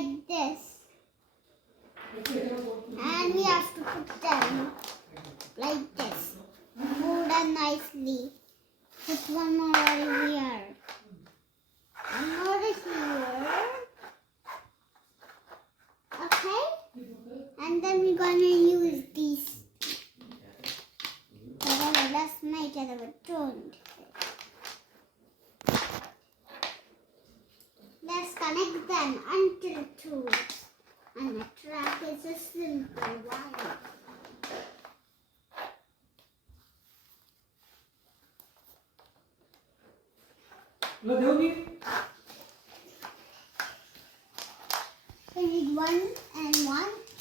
like this. And we have to put them like this. Move them nicely. Put one more over here. One more here. Okay? And then we're gonna use these. So let's make it a return. Let's connect them onto the tools. And the track is a simple wire. We need one, and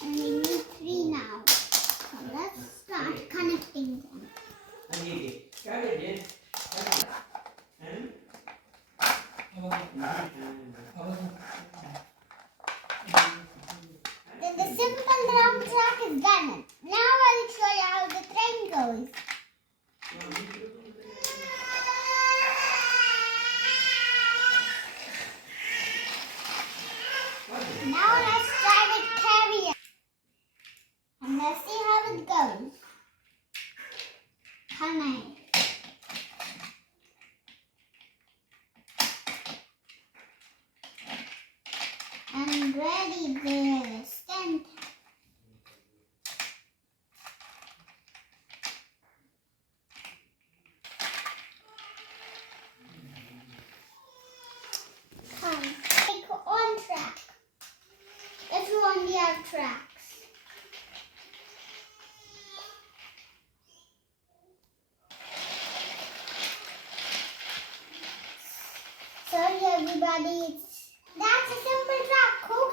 we need three now. So let's start connecting them. Then the simple drum track is done. Now I'll show you how the train goes. Now let's try the carrier. And let's see how it goes. Connect. And ready the stand. Take on track. If you only have tracks. Sorry everybody, that's a simple track. Hope